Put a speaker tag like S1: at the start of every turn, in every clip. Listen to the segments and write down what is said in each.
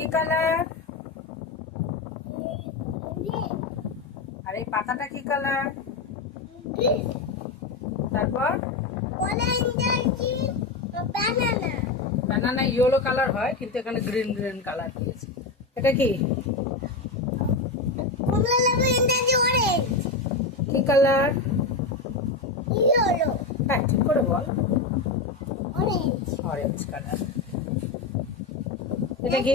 S1: কি কালার? আর এই পাতাটা কি কালার? তারপর? বানানা ইয়েলো কালার হয় কিন্তু এখানে গ্রিন গ্রিন কালার দিয়েছে। এটা কি? কি কালার? হ্যাঁ ঠিক করে বল। অরেঞ্জ অরেঞ্জ কালার এটা কি?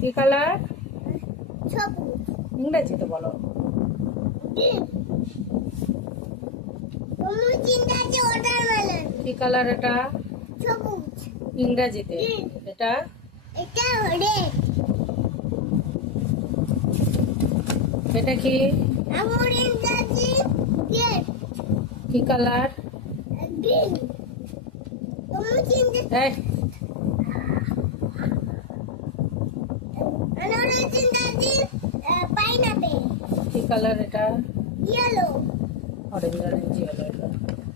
S1: কি কালার ইংরেজিতে বলো। কি কালার এটা?
S2: সবুজ।
S1: ইংরেজিতে। এটা?
S2: এটা রেড
S1: এটা কি?
S2: আমার ইংরাজি
S1: কি কালার
S2: গ্রিন তোমার চিন্তা
S1: এই
S2: আমার ইংরাজি পাইনাপেল
S1: কি কালার এটা?
S2: ইয়েলো
S1: অরেঞ্জ অরেঞ্জ ইয়েলো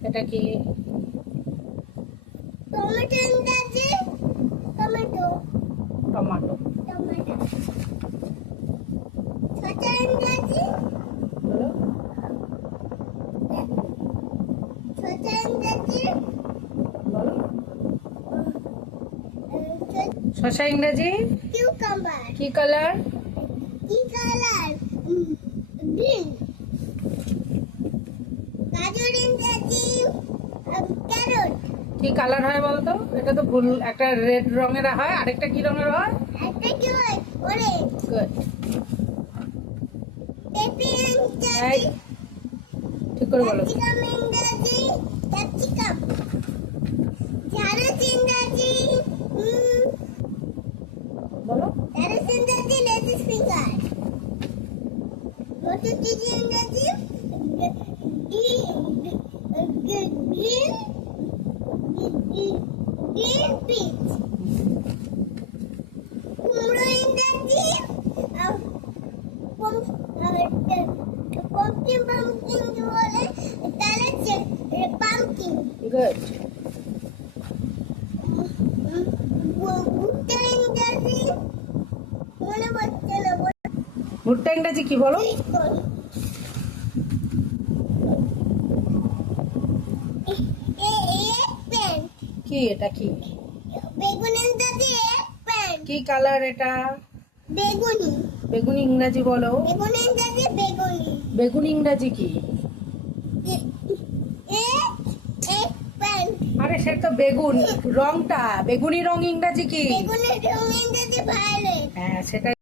S1: এটা কি?
S2: টমেটো টমেটো
S1: টমাটো
S2: টমেটো ছোট ইংরাজি
S1: বলো
S2: ছোট ইংরাজি
S1: বলো শসা ইংরেজি?
S2: কিউকাম্বার
S1: কি কালার
S2: কি কালার গ্রিন গাজর ইংরাজি ক্যারট
S1: কি কালার হয় বলতো? এটা তো ভুল একটা রেড রঙের হয় আরেকটা কি রঙের হয়?
S2: একটা কি হয়? অরেঞ্জ
S1: গুড
S2: পেঁপে
S1: এই ঠিক করে বলো।
S2: ক্যাপসিকাম ইংরাজি ক্যাপসিকাম ইংরাজি What is it in the gym? Green, green, green peach. Kumru in the gym. Pumpkin,
S1: pumpkin,
S2: pumpkin, pumpkin. Good. Water in.
S1: ভুট্টা ইংরেজি কি বলো? কি এটা কি?
S2: ইংরাজি
S1: কি কালার এটা?
S2: বেগুনি
S1: বেগুনি ইংরাজি বলো।
S2: বেগুনি ইংরাজি
S1: কি? আরে সে তো বেগুন রংটা। বেগুনি রং ইংরাজি কি? হ্যাঁ সেটা